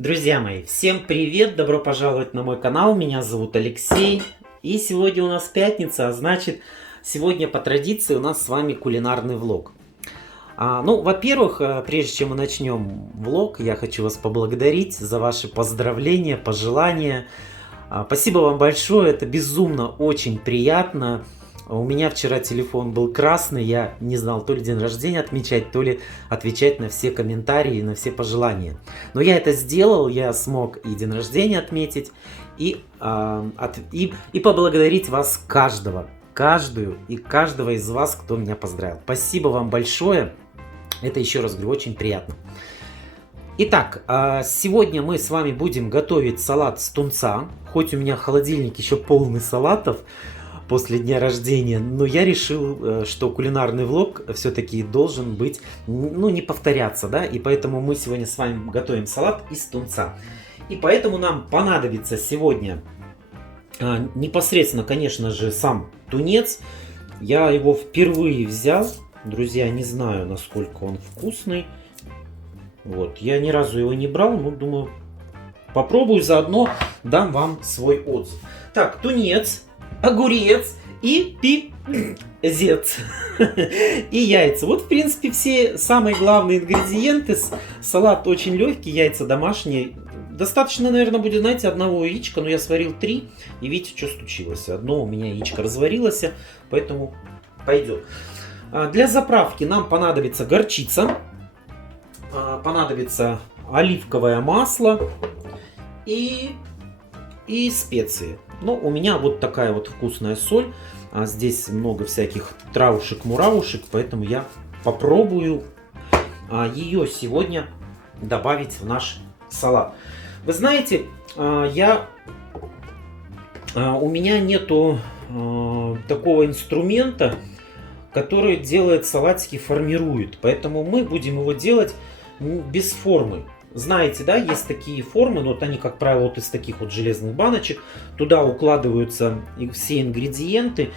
Друзья мои, всем привет! Добро пожаловать на мой канал. Меня зовут Алексей. И сегодня у нас пятница, а значит, сегодня по традиции у нас с вами кулинарный влог. Во-первых, прежде чем мы начнем влог, я хочу вас поблагодарить за ваши поздравления, пожелания. Спасибо вам большое, это безумно очень приятно. У меня вчера телефон был красный, я не знал, то ли день рождения отмечать, то ли отвечать на все комментарии, на все пожелания. Но я это сделал, я смог и день рождения отметить, и поблагодарить вас каждого из вас, кто меня поздравил. Спасибо вам большое, это, еще раз говорю, очень приятно. Итак, сегодня мы с вами будем готовить салат с тунца, хоть у меня холодильник еще полный салатов, после дня рождения, но я решил, что кулинарный влог все-таки должен быть, не повторяться, да, и поэтому мы сегодня с вами готовим салат из тунца. И поэтому нам понадобится сегодня непосредственно, конечно же, сам тунец. Я его впервые взял, друзья, не знаю, насколько он вкусный. Вот, я ни разу его не брал, но думаю, попробую, заодно дам вам свой отзыв. Так, тунец, огурец и пипзец и яйца. Вот, в принципе, все самые главные ингредиенты. Салат очень легкий, яйца домашние. Достаточно, наверное, будет, знаете, одного яичка, но я сварил 3, и видите, что случилось. Одно у меня яичко разварилось, поэтому пойдет. Для заправки нам понадобится горчица, понадобится оливковое масло и специи. Но у меня вот такая вот вкусная соль. Здесь много всяких травушек-муравушек, поэтому я попробую ее сегодня добавить в наш салат. Вы знаете, у меня нету такого инструмента, который делает салатики, формирует. Поэтому мы будем его делать без формы. Знаете, да, есть такие формы, но вот они, как правило, вот из таких вот железных баночек. Туда укладываются все ингредиенты,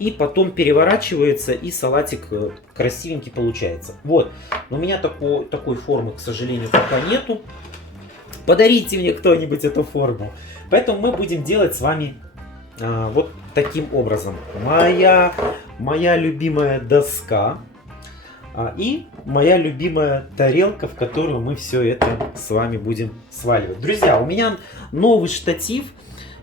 и потом переворачивается, и салатик красивенький получается. Вот, но у меня такой формы, к сожалению, пока нету. Подарите мне кто-нибудь эту форму. Поэтому мы будем делать с вами вот таким образом. Моя любимая доска. И моя любимая тарелка, в которую мы все это с вами будем сваливать. Друзья, у меня новый штатив,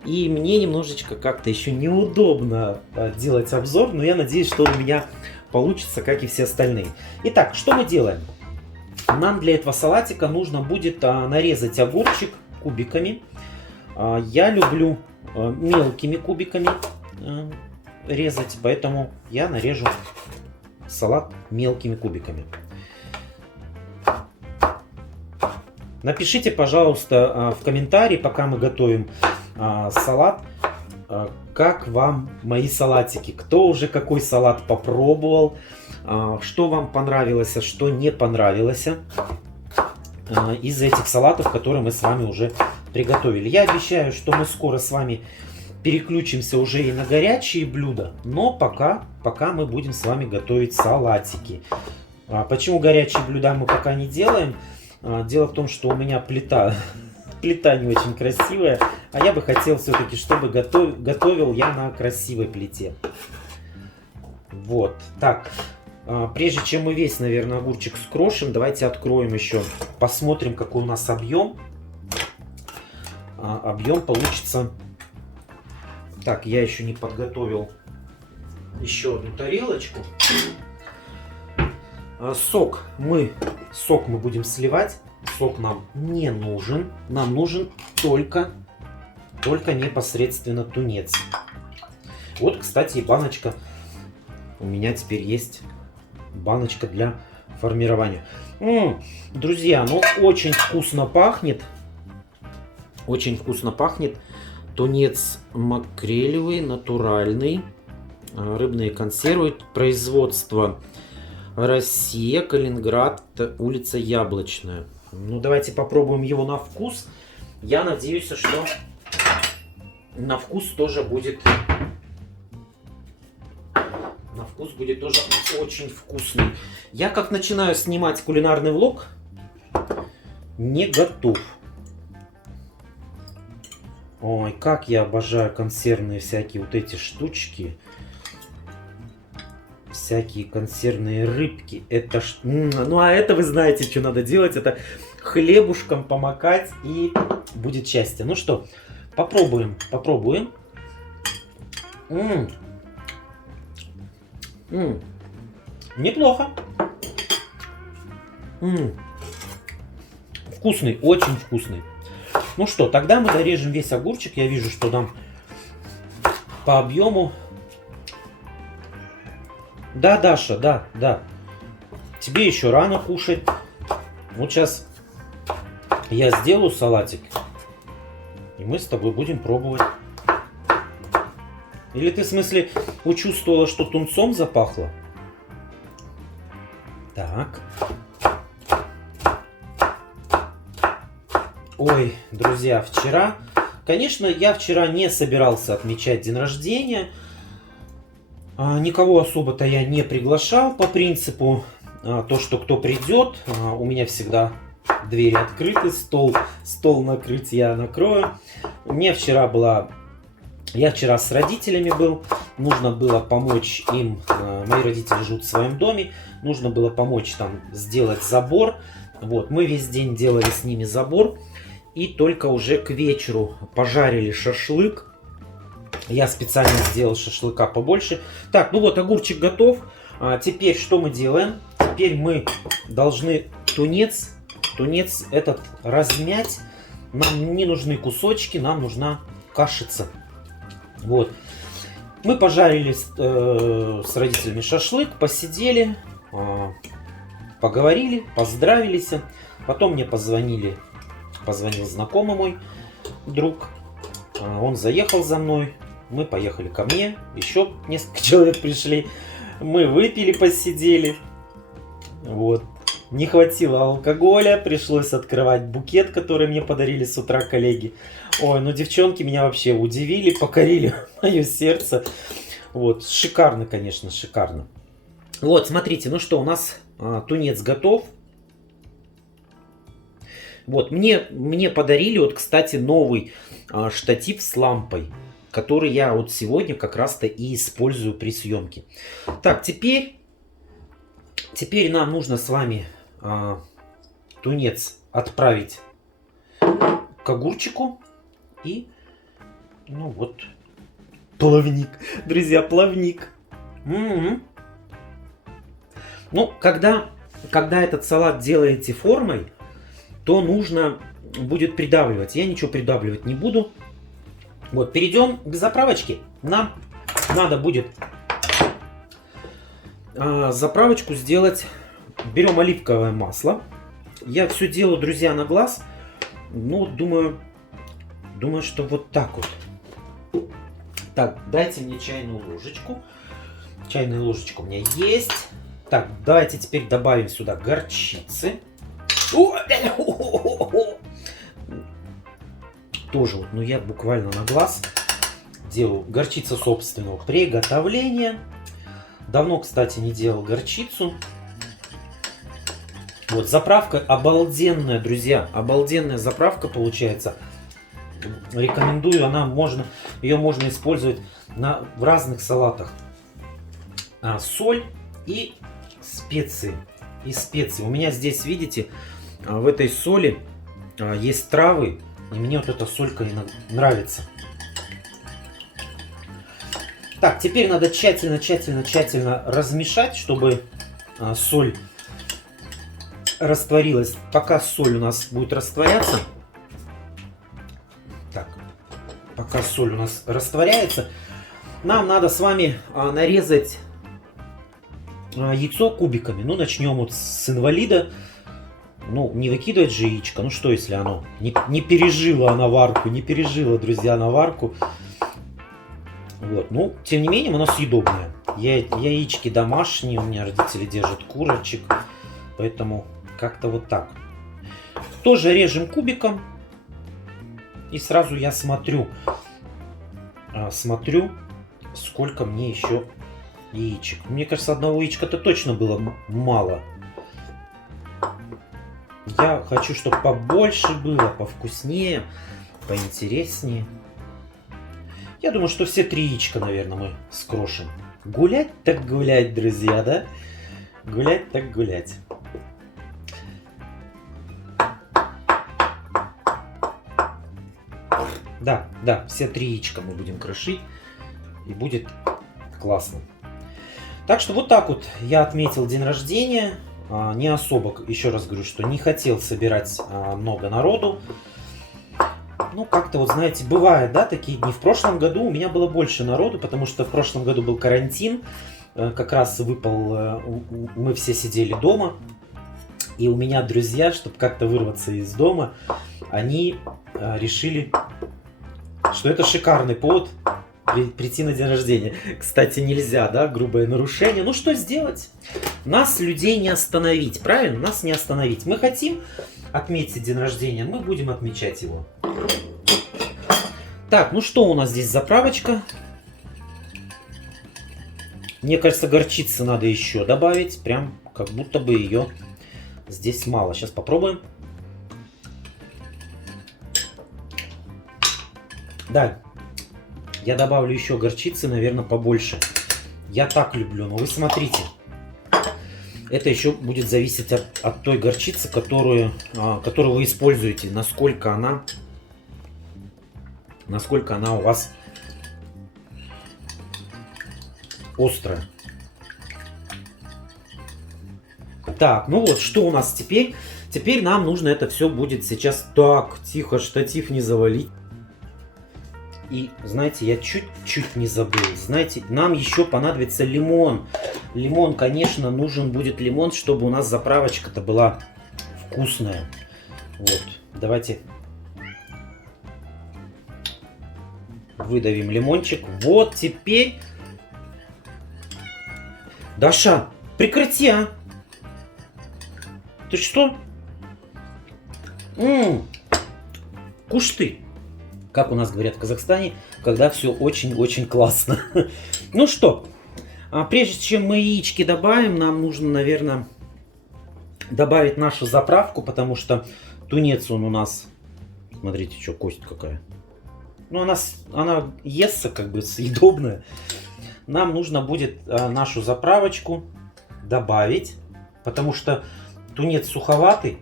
и мне немножечко как-то еще неудобно делать обзор, но я надеюсь, что у меня получится, как и все остальные. Итак, что мы делаем? Нам для этого салатика нужно будет нарезать огурчик кубиками. Я люблю мелкими кубиками резать, поэтому я нарежу салат мелкими кубиками. Напишите, пожалуйста, в комментарии, пока мы готовим салат, как вам мои салатики, кто уже какой салат попробовал, что вам понравилось, а что не понравилось из этих салатов, которые мы с вами уже приготовили. Я обещаю, что мы скоро с вами переключимся уже и на горячие блюда, но пока мы будем с вами готовить салатики. Почему горячие блюда мы пока не делаем? Дело в том, что у меня плита не очень красивая, а я бы хотел все-таки, чтобы готовил я на красивой плите. Вот, так, прежде чем мы весь, наверное, огурчик скрошим, давайте откроем еще, посмотрим, какой у нас объем. Объем получится... Так, я еще не подготовил еще одну тарелочку. Сок мы будем сливать. Сок нам не нужен. Нам нужен только непосредственно тунец. Вот, кстати, и баночка. У меня теперь есть баночка для формирования. Друзья, ну очень вкусно пахнет. Очень вкусно пахнет. Тунец макрелевый, натуральный. Рыбные консервы. Производство Россия, Калининград, улица Яблочная. Ну, давайте попробуем его на вкус. Я надеюсь, что на вкус тоже будет... На вкус будет тоже очень вкусный. Я как начинаю снимать кулинарный влог, не готов. Ой, как я обожаю консервные всякие вот эти штучки. Всякие консервные рыбки. Это ж... Ну а это вы знаете, что надо делать. Это хлебушком помакать, и будет счастье. Ну что, попробуем. Попробуем. Неплохо. Вкусный, очень вкусный. Ну что, тогда мы дорежем весь огурчик. Я вижу, что нам по объему... Да, Даша, да, да. Тебе еще рано кушать. Вот сейчас я сделаю салатик, и мы с тобой будем пробовать. Или ты, в смысле, учувствовала, что тунцом запахло? Так. Ой, друзья, вчера... Конечно, я вчера не собирался отмечать день рождения. Никого особо-то я не приглашал по принципу то, что кто придет. У меня всегда двери открыты, стол накрыть я накрою. Я вчера с родителями был, нужно было помочь им, мои родители живут в своем доме, нужно было помочь там сделать забор. Вот, мы весь день делали с ними забор, и только уже к вечеру пожарили шашлык. Я специально сделал шашлыка побольше. Так, ну вот огурчик готов. Теперь что мы делаем? Теперь мы должны тунец этот размять. Нам не нужны кусочки, нам нужна кашица. Вот. Мы пожарили с родителями шашлык, посидели, поговорили, поздравились. Потом мне позвонил знакомый мой друг. Он заехал за мной. Мы поехали ко мне. Еще несколько человек пришли. Мы выпили, посидели. Вот. Не хватило алкоголя. Пришлось открывать букет, который мне подарили с утра коллеги. Ой, ну девчонки меня вообще удивили, покорили мое сердце. Вот. Шикарно, конечно, шикарно. Вот, смотрите, ну что, у нас тунец готов. Вот, мне подарили, вот, кстати, новый штатив с лампой, который я вот сегодня как раз-то и использую при съемке. Так, теперь нам нужно с вами тунец отправить к огурчику. И, ну вот, плавник, друзья, плавник. Ну, когда этот салат делаете формой, то нужно будет придавливать. Я ничего придавливать не буду. Вот, перейдем к заправочке. Нам надо будет заправочку сделать. Берем оливковое масло. Я все делаю, друзья, на глаз. Ну, думаю, что вот так вот. Так, дайте мне чайную ложечку. Чайная ложечка у меня есть. Так, давайте теперь добавим сюда горчицы. Тоже вот, ну я буквально на глаз делаю. Горчица собственного приготовления. Давно, кстати, не делал горчицу. Вот, заправка обалденная, друзья. Обалденная заправка получается. Рекомендую, ее можно использовать в разных салатах. Соль и специи. У меня здесь, видите, в этой соли есть травы. И мне вот эта солька нравится. Так, теперь надо тщательно размешать, чтобы соль растворилась. Пока соль у нас будет растворяться. Так, пока соль у нас растворяется, нам надо с вами нарезать яйцо кубиками. Ну, начнем вот с инвалида. Ну, не выкидывать же яичко. Ну, что, если оно не пережило она варку. Не пережило, друзья, на варку. Вот. Ну, тем не менее, оно съедобное. Яички домашние. У меня родители держат курочек. Поэтому как-то вот так. Тоже режем кубиком. И сразу я смотрю, сколько мне еще яичек. Мне кажется, одного яичка-то точно было мало. Я хочу, чтобы побольше было, повкуснее, поинтереснее. Я думаю, что все 3 яичка, наверное, мы скрошим. Гулять так гулять, друзья, да? Гулять так гулять. Да, да, все 3 яичка мы будем крошить. И будет классно. Так что вот так вот я отметил день рождения. Не особо, еще раз говорю, что не хотел собирать много народу. Ну, как-то вот, знаете, бывает, да, такие дни. В прошлом году у меня было больше народу, потому что в прошлом году был карантин. Как раз выпал, мы все сидели дома. И у меня друзья, чтобы как-то вырваться из дома, они решили, что это шикарный повод прийти на день рождения. Кстати, нельзя, да, грубое нарушение. Ну, что сделать? Нас, людей, не остановить, правильно? Нас не остановить. Мы хотим отметить день рождения, мы будем отмечать его. Так, ну что у нас здесь? Заправочка. Мне кажется, горчицы надо еще добавить. Прям как будто бы ее здесь мало. Сейчас попробуем. Да, я добавлю еще горчицы, наверное, побольше. Я так люблю, но вы смотрите. Это еще будет зависеть от той горчицы, которую вы используете. Насколько она у вас острая. Так, ну вот, что у нас теперь? Теперь нам нужно это все будет сейчас... Так, тихо, штатив не завалить. И, знаете, я чуть-чуть не забыл. Знаете, нам еще понадобится лимон. Лимон, конечно, нужен будет лимон, чтобы у нас заправочка-то была вкусная. Вот, давайте выдавим лимончик. Вот, теперь... Даша, прекрати, а! Ты что? Куш ты! Как у нас говорят в Казахстане, когда все очень-очень классно. Ну что, прежде чем мы яички добавим, нам нужно, наверное, добавить нашу заправку, потому что тунец он у нас, смотрите, что, кость какая. Ну, она естся, как бы съедобная. Нам нужно будет нашу заправочку добавить, потому что тунец суховатый,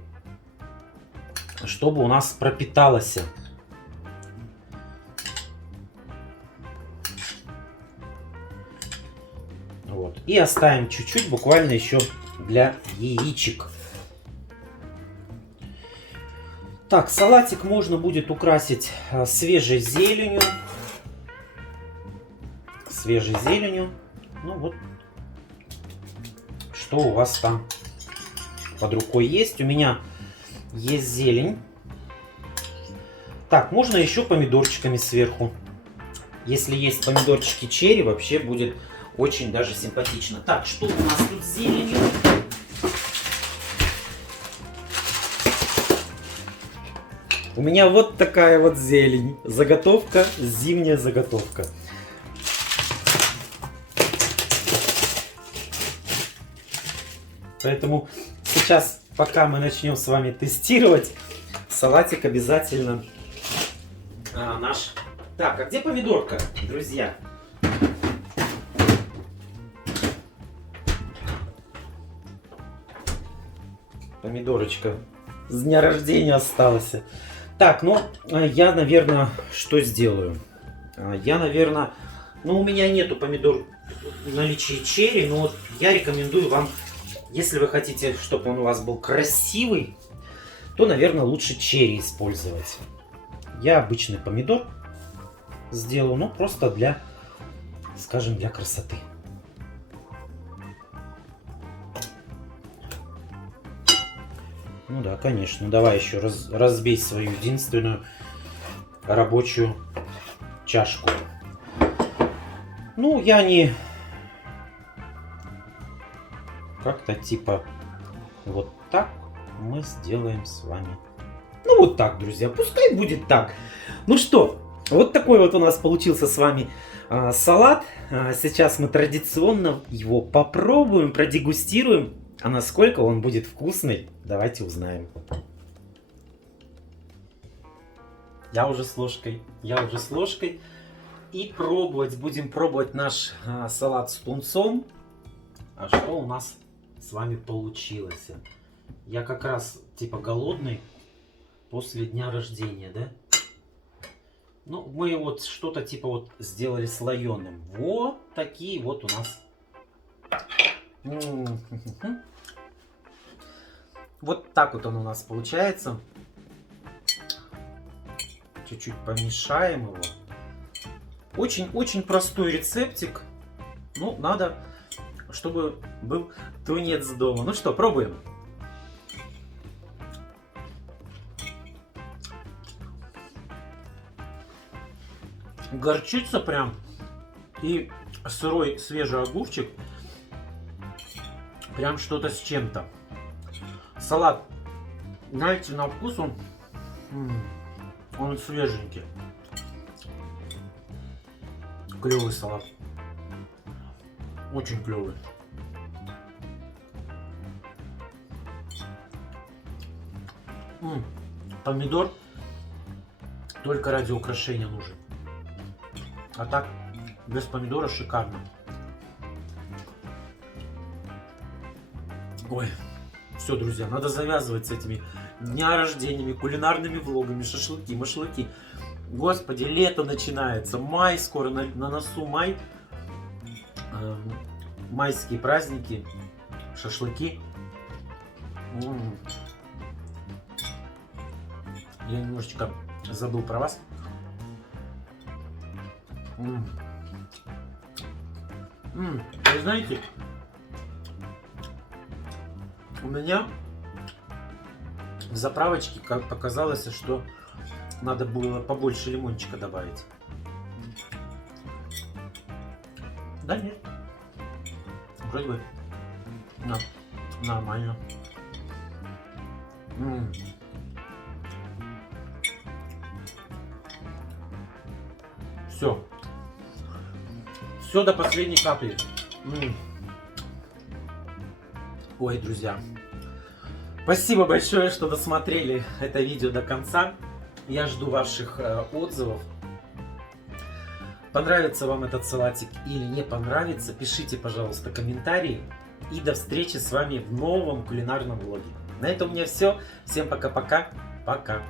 чтобы у нас пропиталось. Вот. И оставим чуть-чуть, буквально еще для яичек. Так, салатик можно будет украсить свежей зеленью. Свежей зеленью. Ну вот, что у вас там под рукой есть. У меня есть зелень. Так, можно еще помидорчиками сверху. Если есть помидорчики черри, вообще будет очень даже симпатично. Так, что у нас тут с зеленью? У меня вот такая вот зелень. Заготовка, зимняя заготовка. Поэтому сейчас, пока мы начнем с вами тестировать, салатик обязательно наш... Так, а где помидорка, друзья? Помидорочка с дня рождения осталась. Так, ну, я, наверное, что сделаю? Я, наверное... Ну, у меня нету помидор в наличии черри, но вот я рекомендую вам, если вы хотите, чтобы он у вас был красивый, то, наверное, лучше черри использовать. Я обычный помидор сделаю, ну, просто для, скажем, для красоты. Ну да, конечно. Давай еще разбей свою единственную рабочую чашку. Ну, я не... Как-то типа вот так мы сделаем с вами. Ну, вот так, друзья. Пускай будет так. Ну что, вот такой вот у нас получился с вами салат. Сейчас мы традиционно его попробуем, продегустируем. А насколько он будет вкусный, давайте узнаем. Я уже с ложкой. И пробовать, будем пробовать наш салат с тунцом. А что у нас с вами получилось? Я как раз типа голодный после дня рождения, да? Ну, мы вот что-то типа вот сделали слоеным. Вот такие вот у нас. Вот так вот он у нас получается. Чуть-чуть помешаем его. Очень-очень простой рецептик. Ну, надо, чтобы был тунец дома. Ну что, пробуем. Горчица прям. И сырой свежий огурчик. Прям что-то с чем-то. Салат, знаете, на вкус он свеженький. Клевый салат. Очень клевый. Помидор только ради украшения нужен. А так, без помидора шикарно. Ой, все, друзья, надо завязывать с этими дня рождениями, кулинарными влогами, шашлыки, машлыки. Господи, лето начинается, май скоро, на носу май. Майские праздники, шашлыки. Я немножечко забыл про вас. Вы знаете, у меня в заправочке показалось, что надо было побольше лимончика добавить. Да нет. Вроде бы нормально. Все. Все до последней капли. Ой, друзья. Спасибо большое, что досмотрели это видео до конца. Я жду ваших отзывов. Понравится вам этот салатик или не понравится, пишите, пожалуйста, комментарии. И до встречи с вами в новом кулинарном влоге. На этом у меня все. Всем пока-пока. Пока.